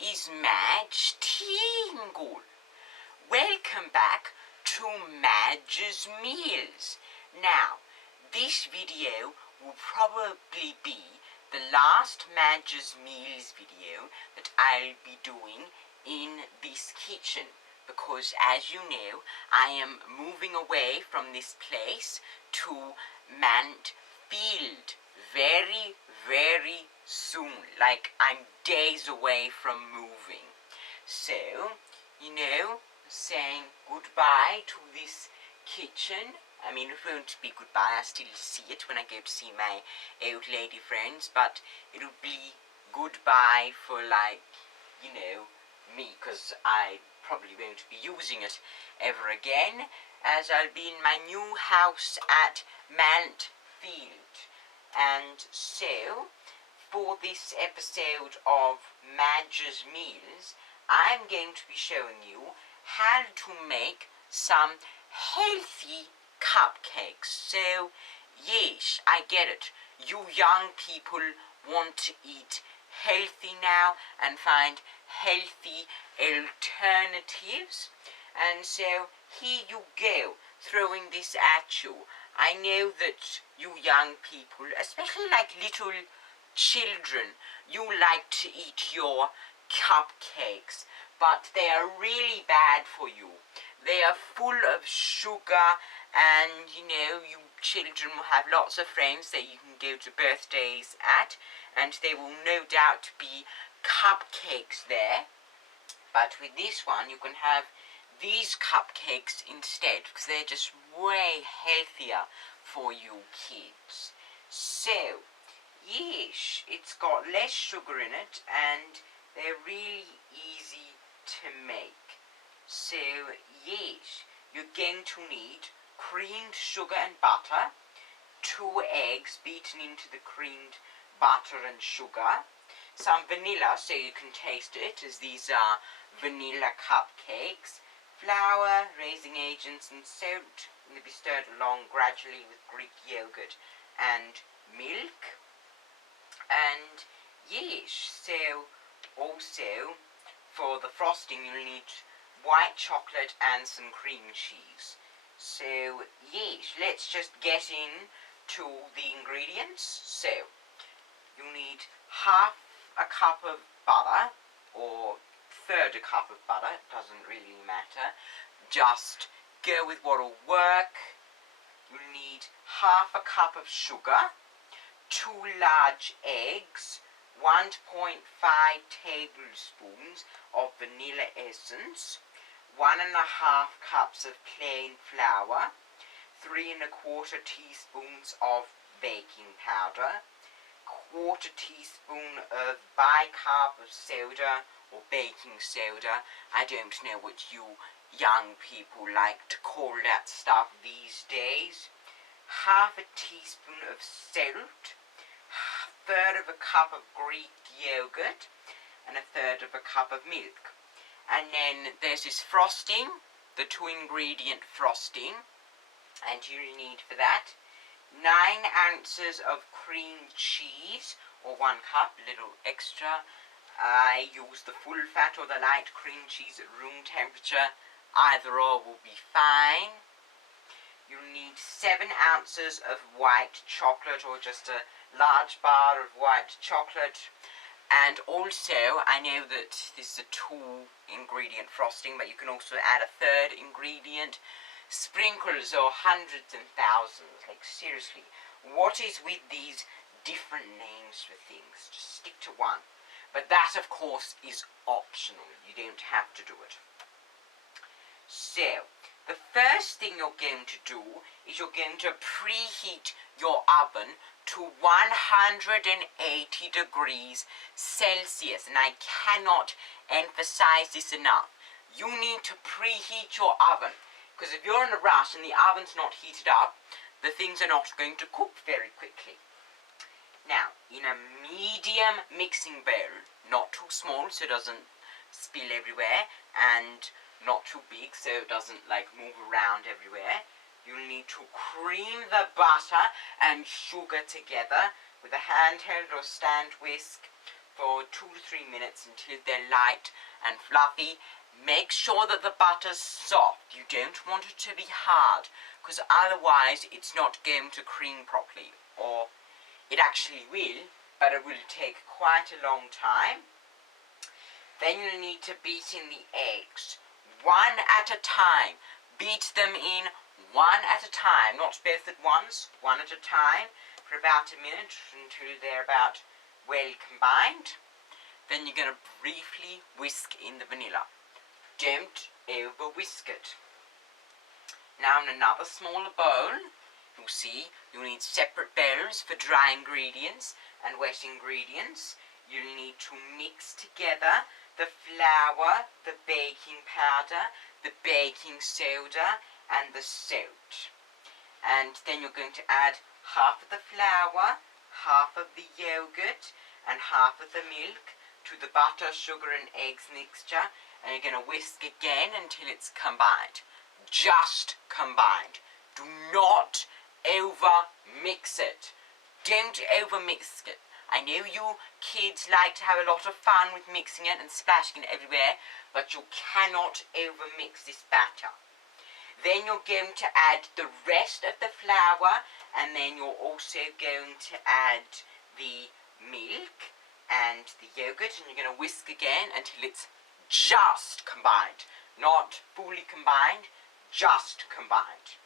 is Madge Tingle. Welcome back to Madge's Meals. Now, this video will probably be the last Madge's Meals video that I'll be doing in this kitchen, because as you know, I am moving away from this place to Mantfield very, very soon. Like, I'm days away from moving. So, you know, saying goodbye to this kitchen. I mean, it won't be goodbye, I still see it when I go to see my old lady friends, but it'll be goodbye for, like, you know, me, because I probably won't be using it ever again, as I'll be in my new house at Mantfield. And so, for this episode of Madge's Meals, I'm going to be showing you how to make some healthy cupcakes. So, yes, I get it. You young people want to eat healthy now and find healthy alternatives. And so, here you go, throwing this at you. I know that you young people, especially like little children, you like to eat your cupcakes, but they are really bad for you. They are full of sugar, and you know, you children will have lots of friends that you can go to birthdays at, and there will no doubt be cupcakes there. But with this one, you can have these cupcakes instead, because they're just way healthier for you kids. So, yes, it's got less sugar in it, and they're really easy to make. So, yes, you're going to need creamed sugar and butter, 2 eggs beaten into the creamed butter and sugar, some vanilla so you can taste it, as these are vanilla cupcakes, flour, raising agents and salt, and they'll be stirred along gradually with Greek yogurt and milk. And yes, so also for the frosting you'll need white chocolate and some cream cheese. So yes, let's just get in to the ingredients. So you'll need half a cup of butter, or third a cup of butter, it doesn't really matter. Just go with what'll work. You'll need half a cup of sugar, 2 large eggs, 1.5 tablespoons of vanilla essence, 1.5 cups of plain flour, 3¼ teaspoons of baking powder, 1/4 teaspoon of bicarb of soda or baking soda. I don't know what you young people like to call that stuff these days. 1/2 teaspoon of salt, 1/3 cup of Greek yogurt, and 1/3 cup of milk. And then there's this frosting, the 2 ingredient frosting, and you need for that 9 ounces of cream cheese, or 1 cup, a little extra. I use the full fat or the light cream cheese at room temperature. Either or will be fine. You'll need 7 ounces of white chocolate, or just a large bar of white chocolate. And also, I know that this is a 2 ingredient frosting, but you can also add a 3rd ingredient. Sprinkles or hundreds and thousands, like seriously, what is with these different names for things? Just stick to one. But that, of course, is optional. You don't have to do it. So, the first thing you're going to do is you're going to preheat your oven to 180 degrees Celsius. And I cannot emphasize this enough. You need to preheat your oven, because if you're in a rush and the oven's not heated up, the things are not going to cook very quickly. Now, in a medium mixing bowl, not too small so it doesn't spill everywhere, and not too big so it doesn't like move around everywhere, you'll need to cream the butter and sugar together with a handheld or stand whisk for 2 to 3 minutes until they're light and fluffy. Make sure that the butter's soft. You don't want it to be hard, because otherwise it's not going to cream properly. Or it actually will, but it will take quite a long time. Then you'll need to beat in the eggs, one at a time. Beat them in one at a time, not both at once, one at a time, for about a minute until they're about well combined. Then you're going to briefly whisk in the vanilla. Don't over whisk it. Now in another smaller bowl, you'll see you'll need separate bowls for dry ingredients and wet ingredients. You'll need to mix together the flour, the baking powder, the baking soda and the salt. And then you're going to add half of the flour, half of the yogurt and half of the milk to the butter, sugar and eggs mixture, and you're going to whisk again until it's combined. Just combined. Do not over mix it. Don't over mix it. I know you kids like to have a lot of fun with mixing it and splashing it everywhere, but you cannot over mix this batter. Then you're going to add the rest of the flour, and then you're also going to add the milk and the yogurt, and you're going to whisk again until it's just combined. Not fully combined, just combined.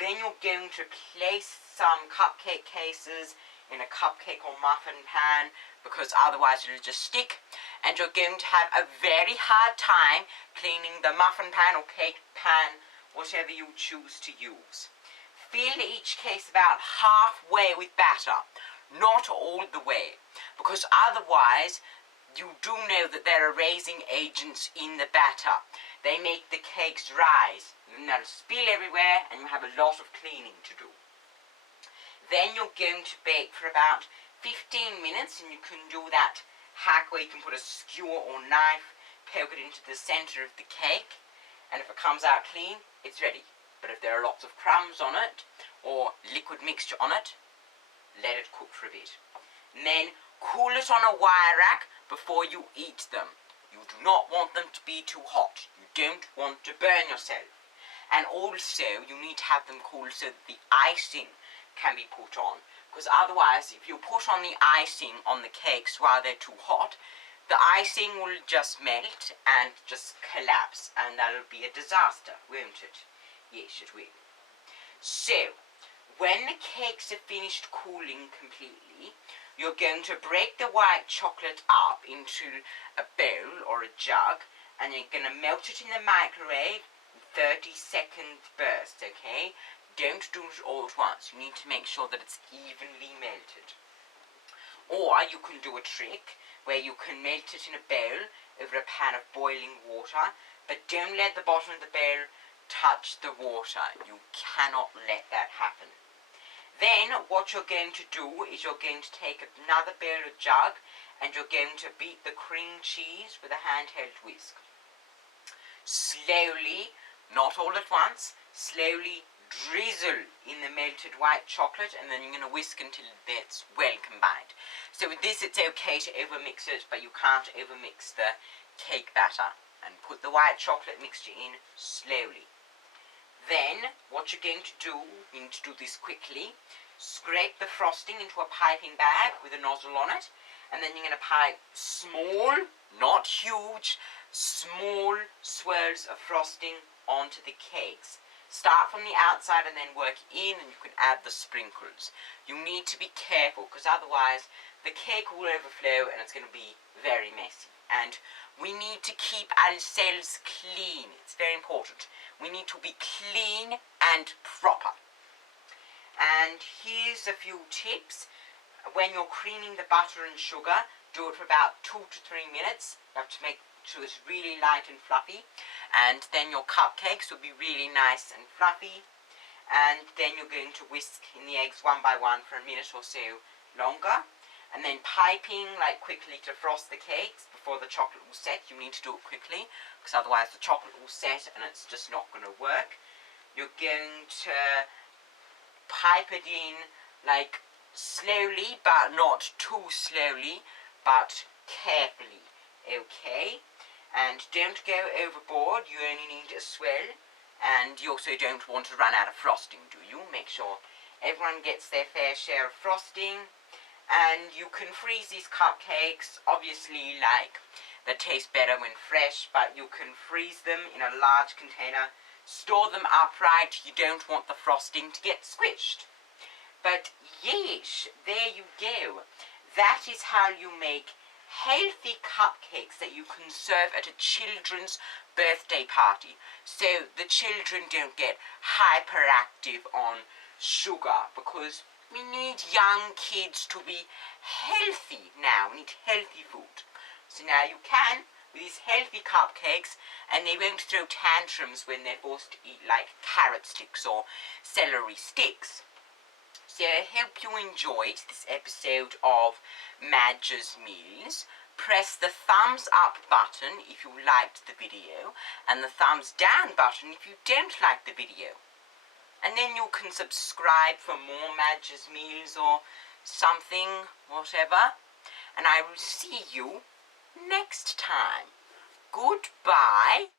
Then you're going to place some cupcake cases in a cupcake or muffin pan, because otherwise it'll just stick, and you're going to have a very hard time cleaning the muffin pan or cake pan, whatever you choose to use. Fill each case about halfway with batter, not all the way, because otherwise you do know that there are raising agents in the batter. They make the cakes rise, and they'll spill everywhere, and you have a lot of cleaning to do. Then you're going to bake for about 15 minutes, and you can do that hack where you can put a skewer or knife, poke it into the center of the cake, and if it comes out clean, it's ready. But if there are lots of crumbs on it, or liquid mixture on it, let it cook for a bit. And then cool it on a wire rack before you eat them. You do not want them to be too hot. You don't want to burn yourself. And also, you need to have them cool so that the icing can be put on, because otherwise if you put on the icing on the cakes while they're too hot, the icing will just melt and just collapse, and that'll be a disaster, won't it? Yes, it will. So when the cakes are finished cooling completely, you're going to break the white chocolate up into a bowl or a jug, and you're going to melt it in the microwave 30-second bursts, okay? Don't do it all at once. You need to make sure that it's evenly melted. Or you can do a trick where you can melt it in a bowl over a pan of boiling water, but don't let the bottom of the bowl touch the water. You cannot let that happen. Then what you're going to do is you're going to take another bowl or jug, and you're going to beat the cream cheese with a handheld whisk. Slowly, not all at once, slowly drizzle in the melted white chocolate, and then you're going to whisk until it's well combined. So with this, it's okay to overmix it, but you can't overmix the cake batter. And put the white chocolate mixture in slowly. Then what you're going to do, you need to do this quickly, scrape the frosting into a piping bag with a nozzle on it, and then you're going to pipe small, not huge, small swirls of frosting onto the cakes. Start from the outside and then work in, and you can add the sprinkles. You need to be careful, because otherwise the cake will overflow and it's going to be very messy. And we need to keep ourselves clean. It's very important. We need to be clean and proper. And here's a few tips. When you're creaming the butter and sugar, do it for about 2 to 3 minutes. You have to make sure it's really light and fluffy. And then your cupcakes will be really nice and fluffy. And then you're going to whisk in the eggs one by one for a minute or so longer. And then piping like quickly to frost the cakes before the chocolate will set. You need to do it quickly, because otherwise the chocolate will set and it's just not going to work. You're going to pipe it in like slowly, but not too slowly, but carefully, okay? And don't go overboard, you only need a swell, and you also don't want to run out of frosting, do you? Make sure everyone gets their fair share of frosting. And you can freeze these cupcakes, obviously, like, they taste better when fresh, but you can freeze them in a large container, store them upright. You don't want the frosting to get squished. But yes, there you go. That is how you make healthy cupcakes that you can serve at a children's birthday party, so the children don't get hyperactive on sugar, because we need young kids to be healthy now. We need healthy food. So now you can, with these healthy cupcakes, and they won't throw tantrums when they're forced to eat like carrot sticks or celery sticks. So I hope you enjoyed this episode of Madge's Meals. Press the thumbs up button if you liked the video, and the thumbs down button if you don't like the video. And then you can subscribe for more Madge's Meals or something, whatever. And I will see you next time. Goodbye.